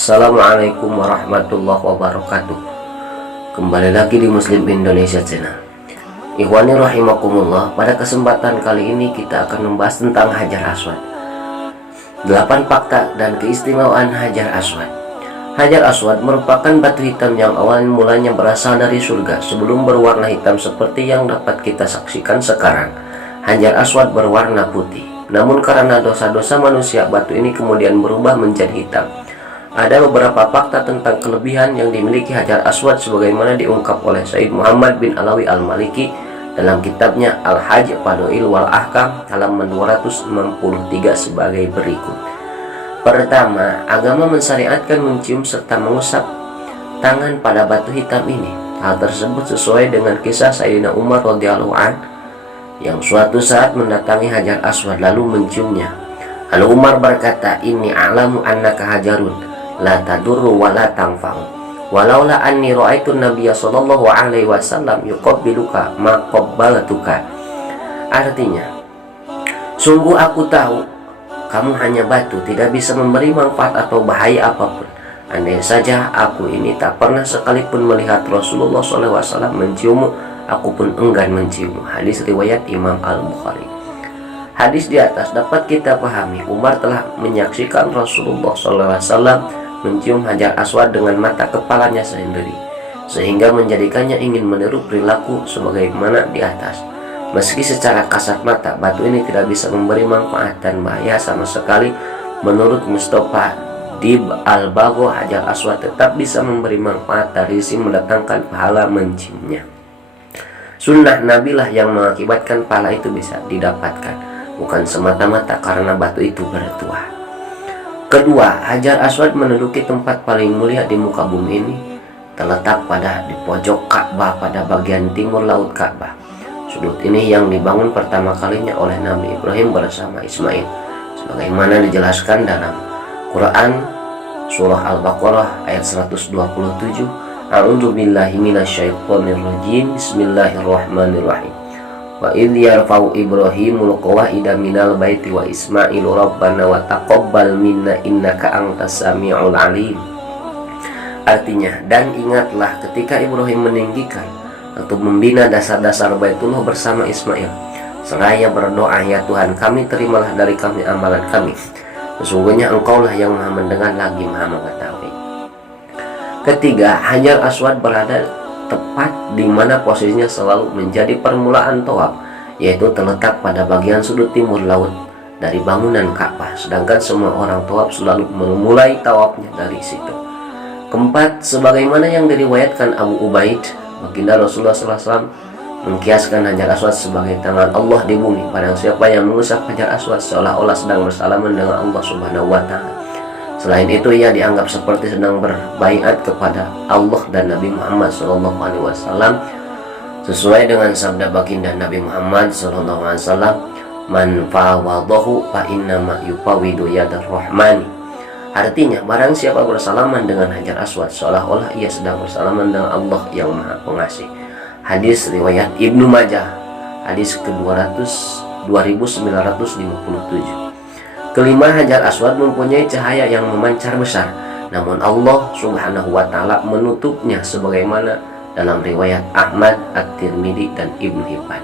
Assalamualaikum warahmatullahi wabarakatuh. Kembali lagi di Muslim Indonesia Channel. Ikhwani rahimakumullah, pada kesempatan kali ini kita akan membahas tentang Hajar Aswad. 8 fakta dan keistimewaan Hajar Aswad. Hajar Aswad merupakan batu hitam yang awal mulanya berasal dari surga sebelum berwarna hitam seperti yang dapat kita saksikan sekarang. Hajar Aswad berwarna putih, namun karena dosa-dosa manusia, batu ini kemudian berubah menjadi hitam. Ada beberapa fakta tentang kelebihan yang dimiliki Hajar Aswad sebagaimana diungkap oleh Sayyid Muhammad bin Alawi Al-Maliki dalam kitabnya Al-Hajj Fadail wal Ahkam halaman 263 sebagai berikut. Pertama, agama mensyariatkan mencium serta mengusap tangan pada batu hitam ini. Hal tersebut sesuai dengan kisah Sayyidina Umar radhiyallahu anhu yang suatu saat mendatangi Hajar Aswad lalu menciumnya. Lalu Umar berkata, "Inni a'lamu annaka hajarun la tadurru wa la tanfa'u. Walaula anni ra'aitu Nabiyya sallallahu alaihi wasallam yuqabbiluka ma qabbaltuka." Artinya, sungguh aku tahu kamu hanya batu, tidak bisa memberi manfaat atau bahaya apapun. Andai saja aku ini tak pernah sekalipun melihat Rasulullah SAW menciummu, aku pun enggan menciummu. Hadis riwayat Imam Al-Bukhari. Hadis di atas dapat kita pahami, Umar telah menyaksikan Rasulullah SAW mencium Hajar Aswad dengan mata kepalanya sendiri, sehingga menjadikannya ingin meniru perilaku sebagaimana di atas. Meski secara kasat mata batu ini tidak bisa memberi manfaat dan bahaya sama sekali, menurut Mustafa Dib Al-Bagho, Hajar Aswad tetap bisa memberi manfaat dari sisi mendatangkan pahala menciumnya. Sunnah Nabilah yang mengakibatkan pahala itu bisa didapatkan, bukan semata-mata karena batu itu bertuah. Kedua, Hajar Aswad menduduki tempat paling mulia di muka bumi ini, terletak di pojok Ka'bah pada bagian timur laut Ka'bah. Sudut ini yang dibangun pertama kalinya oleh Nabi Ibrahim bersama Ismail, sebagaimana dijelaskan dalam Quran surah Al-Baqarah ayat 127. A'udzu billahi minasyaitonir rajim. Bismillahirrahmanirrahim. Wa idh yarfa'u Ibrahimul qawaida minal baiti wa Ismailu rabbana wa taqabbal minna innaka antas samiul alim. Artinya, dan ingatlah ketika Ibrahim meninggikan atau membina dasar-dasar Baitullah bersama Ismail, seraya berdoa, "Ya Tuhan kami, terimalah dari kami amalan kami. Sesungguhnya Engkaulah yang Maha mendengar lagi Maha mengetahui." Ketiga, Hajar Aswad berada tepat di mana posisinya selalu menjadi permulaan tawaf, yaitu terletak pada bagian sudut timur laut dari bangunan Ka'bah, sedangkan semua orang tawaf selalu memulai tawafnya dari situ. Keempat, sebagaimana yang diriwayatkan Abu Ubaid, baginda Rasulullah SAW mengkiaskan Hajar Aswad sebagai tangan Allah di bumi. Barang siapa yang mengusap Hajar Aswad seolah-olah sedang bersalaman dengan Allah Subhanahu wa Ta'ala. Selain itu, ia dianggap seperti sedang berbaiat kepada Allah dan Nabi Muhammad SAW, sesuai dengan sabda baginda Nabi Muhammad SAW, "Man fawadahu fa innama yufawidu yadar rahmani." Artinya, barang siapa bersalaman dengan Hajar Aswad seolah-olah ia sedang bersalaman dengan Allah yang Maha Pengasih. Hadis riwayat Ibnu Majah, hadis ke-2957. Kelima, Hajar Aswad mempunyai cahaya yang memancar besar, namun Allah Subhanahu wa Ta'ala menutupnya sebagaimana dalam riwayat Ahmad, At-Tirmidzi dan Ibnu Hibban.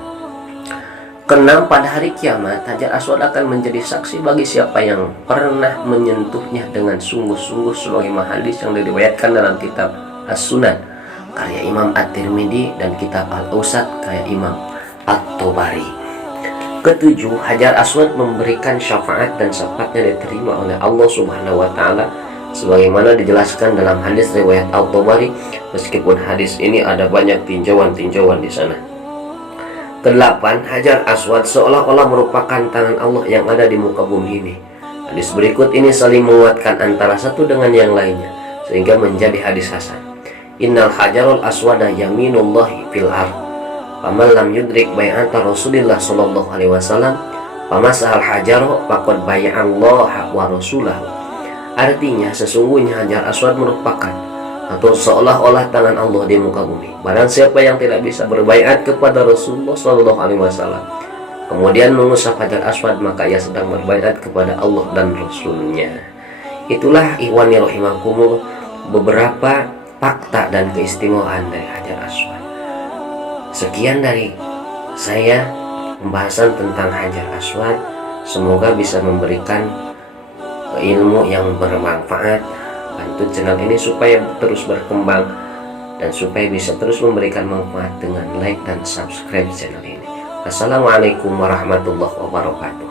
Keenam, pada hari kiamat Hajar Aswad akan menjadi saksi bagi siapa yang pernah menyentuhnya dengan sungguh-sungguh, sebagaimana hadis yang diriwayatkan dalam kitab As-Sunan karya Imam At-Tirmidzi dan kitab Al-Awsat karya Imam At-Tabari. Ketujuh, Hajar Aswad memberikan syafaat dan syafaatnya diterima oleh Allah Subhanahu wa Ta'ala sebagaimana dijelaskan dalam hadis riwayat Al-Tabari, meskipun hadis ini ada banyak tinjauan-tinjauan di sana. Kedelapan, Hajar Aswad seolah-olah merupakan tangan Allah yang ada di muka bumi ini. Hadis berikut ini saling menguatkan antara satu dengan yang lainnya sehingga menjadi hadis hasan. Innal hajarul aswada yaminullahi fil ardh. Faman lam yudrik bai'ata Rasulillah sallallahu alaihi wasallam famasahal hajaro faqad bai'allaha wa rasulahu. Artinya, sesungguhnya Hajar Aswad merupakan atau seolah-olah tangan Allah di muka bumi. Barang siapa yang tidak bisa berbaiat kepada Rasulullah sallallahu alaihi wasallam kemudian mengusap Hajar Aswad, maka ia sedang berbaiat kepada Allah dan Rasulnya. Itulah ikhwani rahimakumullah beberapa fakta dan keistimewaan dari Hajar Aswad. Sekian dari saya pembahasan tentang Hajar Aswad. Semoga bisa memberikan ilmu yang bermanfaat. Bantu channel ini supaya terus berkembang dan supaya bisa terus memberikan manfaat dengan like dan subscribe channel ini. Assalamualaikum warahmatullahi wabarakatuh.